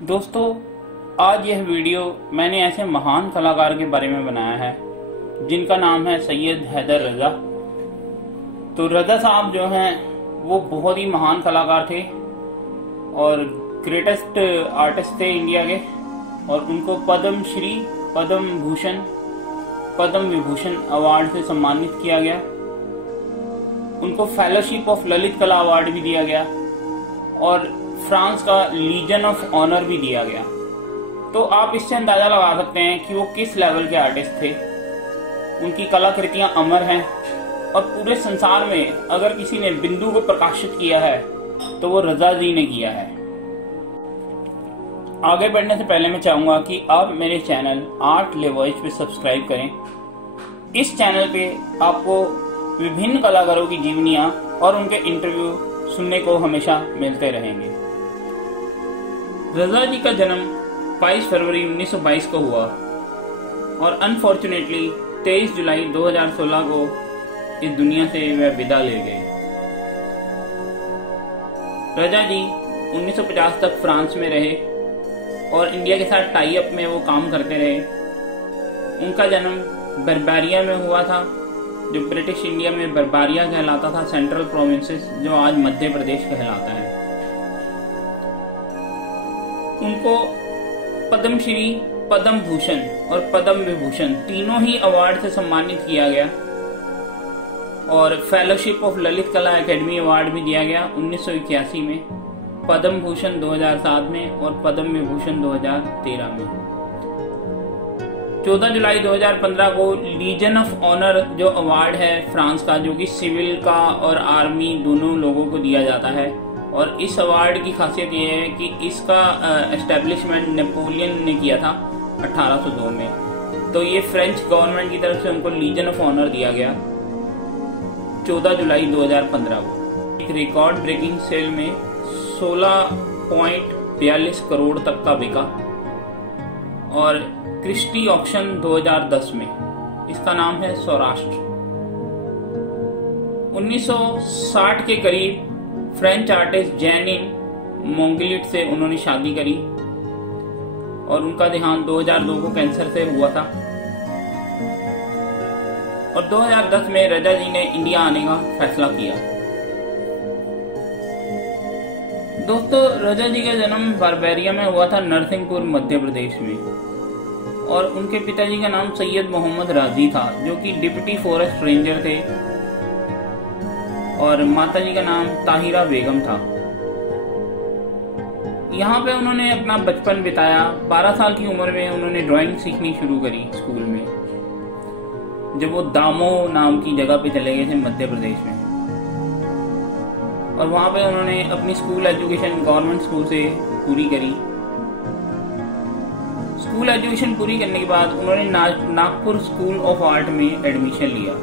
दोस्तों, आज यह वीडियो मैंने ऐसे महान कलाकार के बारे में बनाया है जिनका नाम है सैयद हैदर रजा। तो रजा साहब जो हैं वो बहुत ही महान कलाकार थे और ग्रेटेस्ट आर्टिस्ट थे इंडिया के, और उनको पद्म श्री, पद्म भूषण, पद्म विभूषण अवार्ड से सम्मानित किया गया। उनको फेलोशिप ऑफ ललित कला अवार्ड भी दिया गया और फ्रांस का लीजन ऑफ ऑनर भी दिया गया। तो आप इससे अंदाजा लगा सकते हैं कि वो किस लेवल के आर्टिस्ट थे। उनकी कलाकृतियां अमर हैं और पूरे संसार में अगर किसी ने बिंदु को प्रकाशित किया है तो वो रजा जी ने किया है। आगे बढ़ने से पहले मैं चाहूंगा कि आप मेरे चैनल आर्ट लेवॉइस पे सब्सक्राइब करें। इस चैनल पे आपको विभिन्न कलाकारों की जीवनियां और उनके इंटरव्यू सुनने को हमेशा मिलते रहेंगे। रजा जी का जन्म 22 फरवरी 1922 को हुआ और अनफॉर्चुनेटली 23 जुलाई 2016 को इस दुनिया से वह विदा ले गए। रजा जी 1950 तक फ्रांस में रहे और इंडिया के साथ टाई अप में वो काम करते रहे। उनका जन्म बर्बारिया में हुआ था, जो ब्रिटिश इंडिया में बर्बारिया कहलाता था, सेंट्रल प्रोविंसेस, जो आज मध्य प्रदेश कहलाता है। उनको पद्मश्री, पद्म भूषण और पद्म विभूषण तीनों ही अवार्ड से सम्मानित किया गया और फेलोशिप ऑफ ललित कला एकेडमी अवार्ड भी दिया गया 1981 में, पद्म भूषण 2007 में और पद्म विभूषण 2013 में। 14 जुलाई 2015 को लीजन ऑफ ऑनर जो अवार्ड है फ्रांस का, जो कि सिविल का और आर्मी दोनों लोगों को दिया जाता है, और इस अवार्ड की खासियत ये है कि इसका एस्टेब्लिशमेंट नेपोलियन ने किया था 1802 में। तो ये फ्रेंच गवर्नमेंट की तरफ से उनको लीजन ऑफ ऑनर दिया गया 14 जुलाई 2015 को। एक रिकॉर्ड ब्रेकिंग सेल में 16.42 करोड़ तक का बिका और क्रिस्टी ऑक्शन 2010 में। इसका नाम है सौराष्ट्र। 1960 के करीब फ्रेंच आर्टिस्ट जैनिन मोंगलिट से उन्होंने शादी करी और उनका देहांत 2002 को कैंसर से हुआ था। और 2010 में रजा जी ने इंडिया आने का फैसला किया। दोस्तों, रजा जी का जन्म बर्बारिया में हुआ था, नरसिंहपुर मध्य प्रदेश में, और उनके पिताजी का नाम सैयद मोहम्मद राजी था, जो कि डिप्टी फॉरेस्ट रेंजर थे, और माताजी का नाम ताहिरा बेगम था। यहाँ पे उन्होंने अपना बचपन बिताया। 12 साल की उम्र में उन्होंने ड्राइंग सीखनी शुरू करी स्कूल में, जब वो दामो नाम की जगह पे चले गए थे मध्य प्रदेश में, और वहां पे उन्होंने अपनी स्कूल एजुकेशन गवर्नमेंट स्कूल से पूरी करी। स्कूल एजुकेशन पूरी करने के बाद उन्होंने नागपुर स्कूल ऑफ आर्ट में एडमिशन लिया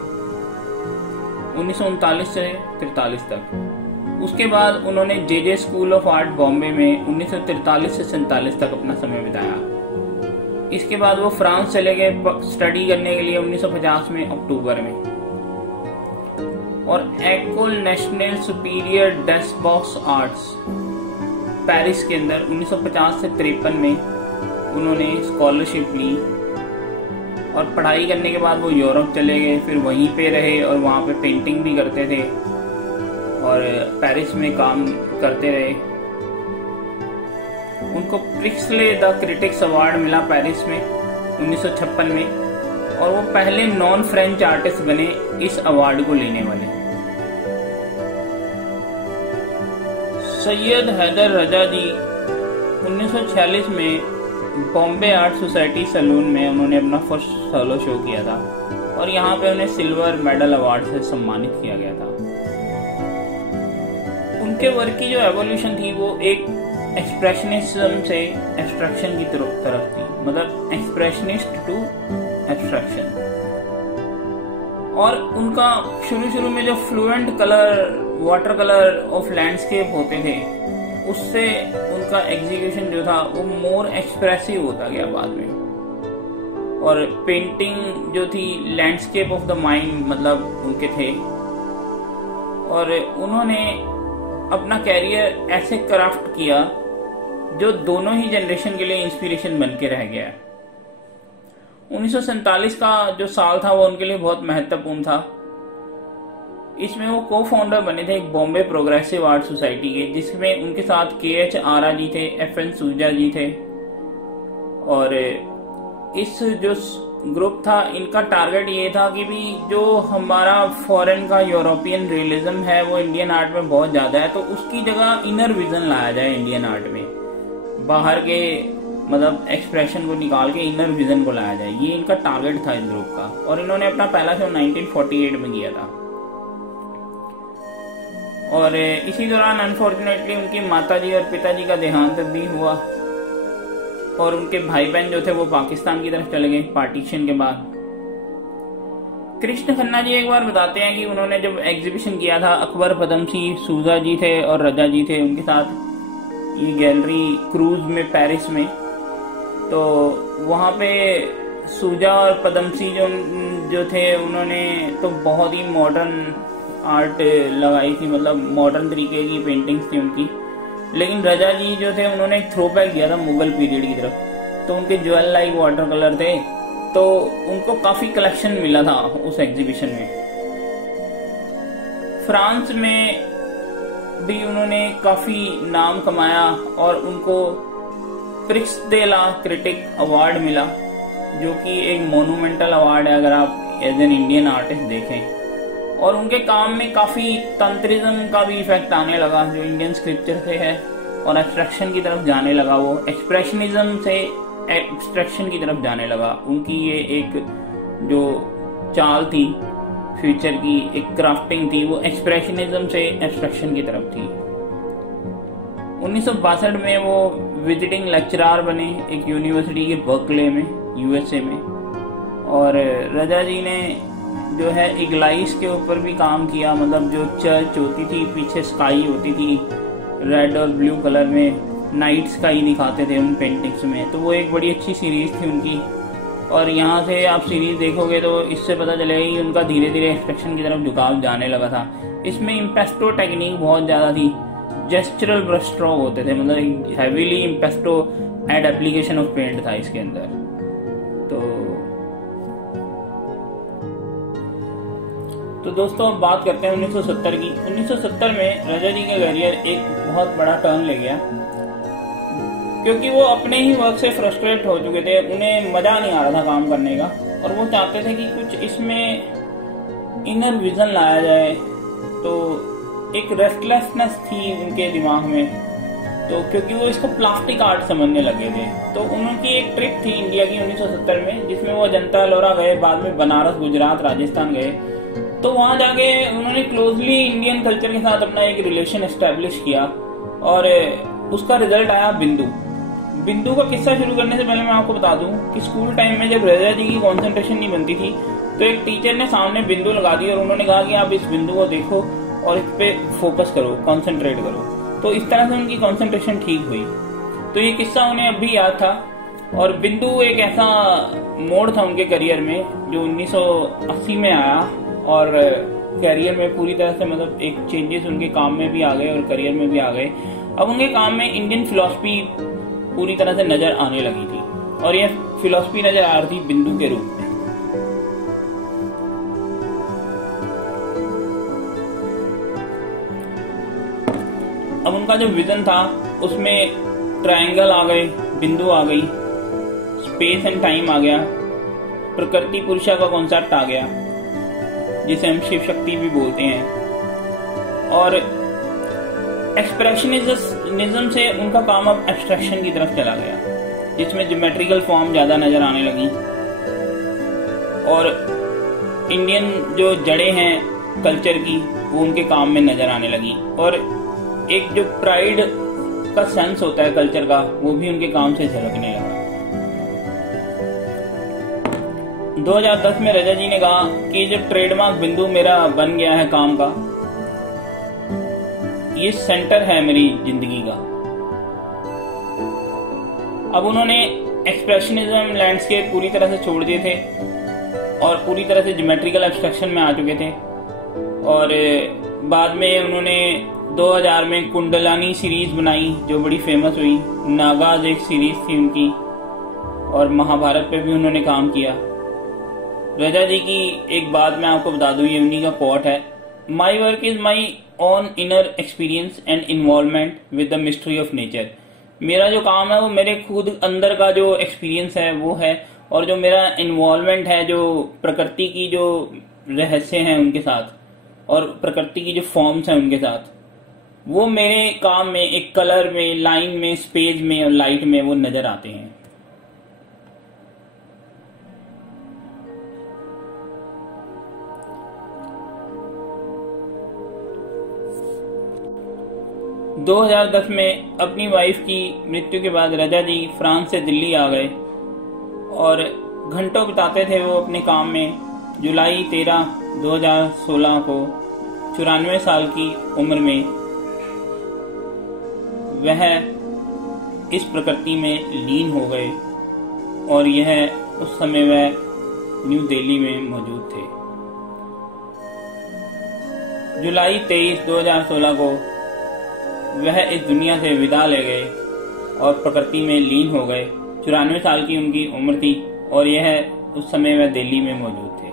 1939 से 43 तक। उसके बाद उन्होंने जे स्कूल ऑफ आर्ट बॉम्बे में 1943 से 47 तक अपना समय बिताया। इसके बाद वो फ्रांस चले गए स्टडी करने के लिए 1950 में अक्टूबर में, और एकोल नेशनल सुपीरियर डेस बॉक्स आर्ट्स पेरिस के अंदर 1950 से 53 में उन्होंने स्कॉलरशिप ली, और पढ़ाई करने के बाद वो यूरोप चले गए, फिर वहीं पे रहे और वहाँ पे पेंटिंग भी करते थे और पेरिस में काम करते रहे। उनको प्रिक्सले द क्रिटिक्स अवार्ड मिला पेरिस में 1956 में, और वो पहले नॉन फ्रेंच आर्टिस्ट बने इस अवार्ड को लेने वाले। सैयद हैदर रजा जी 1946 में बॉम्बे आर्ट सोसाइटी सैलून में उन्होंने अपना फर्स्ट सोलो शो किया था, और यहाँ पे उन्हें सिल्वर मेडल अवार्ड से सम्मानित किया गया था। उनके वर्क की जो एवोल्यूशन थी वो एक एक्सप्रेशनिज्म से एब्स्ट्रैक्शन की तरफ थी, मतलब एक्सप्रेशनिस्ट टू एब्स्ट्रैक्शन। और उनका शुरू में जो fluent colour, water colour of landscape होते थे, उससे उनका एग्जीक्यूशन जो था वो मोर एक्सप्रेसिव होता गया बाद में, और पेंटिंग जो थी लैंडस्केप ऑफ द माइंड मतलब उनके थे। और उन्होंने अपना कैरियर ऐसे क्राफ्ट किया जो दोनों ही जनरेशन के लिए इंस्पिरेशन बन के रह गया। 1947 का जो साल था वो उनके लिए बहुत महत्वपूर्ण था। इसमें वो को फाउंडर बने थे एक बॉम्बे प्रोग्रेसिव आर्ट सोसाइटी के, जिसमें उनके साथ KH आरा जी थे, FN सूजा जी थे। और इस जो ग्रुप था इनका टारगेट ये था कि भी जो हमारा फॉरेन का यूरोपियन रियलिज्म है वो इंडियन आर्ट में बहुत ज्यादा है, तो उसकी जगह इनर विजन लाया जाए इंडियन आर्ट में। बाहर के मतलब एक्सप्रेशन को निकाल के इनर विजन को लाया जाए, ये इनका टारगेट था इस ग्रुप का। और इन्होंने अपना पहला शो 1948 में किया था। और इसी दौरान अनफॉर्चुनेटली उनकी माताजी और पिताजी का देहांत भी हुआ और उनके भाई बहन जो थे वो पाकिस्तान की तरफ चले गए पार्टीशन के बाद। कृष्ण खन्ना जी एक बार बताते हैं कि उन्होंने जब एग्जीबिशन किया था, अकबर पदमसी सूजा जी थे और रजा जी थे उनके साथ, ये गैलरी क्रूज में पेरिस में। तो वहां पे सूजा और पदमसी जो थे उन्होंने तो बहुत ही मॉडर्न आर्ट लगाई थी, मतलब मॉडर्न तरीके की पेंटिंग्स थी उनकी। लेकिन रजा जी जो थे उन्होंने एक थ्रो बैक दिया था मुगल पीरियड की तरफ, तो उनके ज्वेल लाइक वाटर कलर थे, तो उनको काफी कलेक्शन मिला था उस एग्जीबिशन में। फ्रांस में भी उन्होंने काफी नाम कमाया और उनको प्रिक्स दे ला क्रिटिक अवार्ड मिला, जो कि एक मोनूमेंटल अवार्ड है अगर आप एज एन इंडियन आर्टिस्ट देखें। और उनके काम में काफी तंत्रिज्म का भी इफेक्ट आने लगा, जो इंडियन स्क्रिप्चर से है, और एब्स्ट्रैक्शन की तरफ जाने लगा। वो एक्सप्रेशनिज्म से एब्स्ट्रैक्शन की तरफ जाने लगा। उनकी ये एक जो चाल थी फ्यूचर की, एक क्राफ्टिंग थी, वो एक्सप्रेशनिज्म से एब्स्ट्रैक्शन की तरफ थी। 1962 में वो विजिटिंग लेक्चरर बने एक यूनिवर्सिटी के बर्कले में, USA में। और रजा जी ने जो है इग्लाइस के ऊपर भी काम किया, मतलब जो चर्च होती थी पीछे स्काई होती थी रेड और ब्लू कलर में, नाइट स्काई दिखाते थे उन पेंटिंग्स में, तो वो एक बड़ी अच्छी सीरीज थी उनकी। और यहाँ से आप सीरीज देखोगे तो इससे पता चलेगा कि उनका धीरे धीरे एक्सप्रेशन की तरफ झुकाव जाने लगा था। इसमें इम्पेस्टो टेक्निक बहुत ज्यादा थी, जेस्चरल ब्रश स्ट्रोक होते थे, मतलब heavily impasto and application of paint था इसके अंदर। तो दोस्तों अब बात करते हैं 1970 की। 1970 में रजा जी का करियर एक बहुत बड़ा टर्न ले गया, क्योंकि वो अपने ही वर्क से फ्रस्ट्रेट हो चुके थे, उन्हें मजा नहीं आ रहा था काम करने का, और वो चाहते थे कि कुछ इसमें इनर विजन लाया जाए। तो एक रेस्टलेसनेस थी उनके दिमाग में, तो क्योंकि वो इसको प्लास्टिक आर्ट समझने लगे थे, तो उनकी एक ट्रिप थी इंडिया की 1970 में, जिसमें वो अजंता एलोरा गए, बाद में बनारस, गुजरात, राजस्थान गए। तो वहां जाके उन्होंने क्लोजली इंडियन कल्चर के साथ अपना एक रिलेशन एस्टेब्लिश किया, और उसका रिजल्ट आया बिंदु। बिंदु का किस्सा शुरू करने से पहले मैं आपको बता दूं कि स्कूल टाइम में जब रजा जी की कंसंट्रेशन नहीं बनती थी, तो एक टीचर ने सामने बिंदु लगा दी और उन्होंने कहा कि आप इस बिंदु को देखो और इस पे फोकस करो, कंसंट्रेट करो। तो इस तरह से उनकी कंसंट्रेशन ठीक हुई। तो ये किस्सा उन्हें अब भी याद था। और बिंदु एक ऐसा मोड़ था उनके करियर में जो 1980 में आया, और करियर में पूरी तरह से मतलब एक चेंजेस उनके काम में भी आ गए और करियर में भी आ गए। अब उनके काम में इंडियन फिलॉसफी पूरी तरह से नजर आने लगी थी, और ये फिलॉसफी नजर आ रही थी बिंदु के रूप में। अब उनका जो विजन था उसमें ट्रायंगल आ गए, बिंदु आ गई, स्पेस एंड टाइम आ गया, प्रकृति पुरुषा का कॉन्सेप्ट आ गया, जिसे हम शिव शक्ति भी बोलते हैं। और एक्सप्रेशनिज्म से उनका काम अब एब्स्ट्रैक्शन की तरफ चला गया, जिसमें ज्योमेट्रिकल फॉर्म ज्यादा नजर आने लगी, और इंडियन जो जड़ें हैं कल्चर की वो उनके काम में नजर आने लगी, और एक जो प्राइड का सेंस होता है कल्चर का वो भी उनके काम से झलकने लगा। 2010 में रजा जी ने कहा कि जब ट्रेडमार्क बिंदु मेरा बन गया है काम का, ये सेंटर है मेरी जिंदगी का। अब उन्होंने एक्सप्रेशनिज्म लैंडस्केप पूरी तरह से छोड़ दिए थे और पूरी तरह से ज्योमेट्रिकल एब्स्ट्रैक्शन में आ चुके थे, और बाद में उन्होंने 2000 में कुंडलानी सीरीज बनाई जो बड़ी फेमस हुई। नागाज एक सीरीज थी उनकी, और महाभारत पे भी उन्होंने काम किया। रजा जी की एक बात मैं आपको बता दूं, ये उन्हीं का कोट है, my work is my own inner experience and involvement with the mystery of nature. मेरा जो काम है वो मेरे खुद अंदर का जो एक्सपीरियंस है वो है, और जो मेरा इन्वॉल्वमेंट है जो प्रकृति की जो रहस्य हैं उनके साथ और प्रकृति की जो फॉर्म्स हैं उनके साथ, वो मेरे काम में एक कलर में, लाइन में, स्पेस में और लाइट में वो नजर आते हैं। दो 2010 में अपनी वाइफ की मृत्यु के बाद रजा जी फ्रांस से दिल्ली आ गए और घंटों बिताते थे वो अपने काम में। जुलाई 13, 2016 को 94 साल की उम्र में वह इस प्रकृति में लीन हो गए, और यह उस समय वह न्यू दिल्ली में मौजूद थे। जुलाई 23, 2016 को वह इस दुनिया से विदा ले गए और प्रकृति में लीन हो गए। 94 साल की उनकी उम्र थी, और यह उस समय वह दिल्ली में मौजूद थे।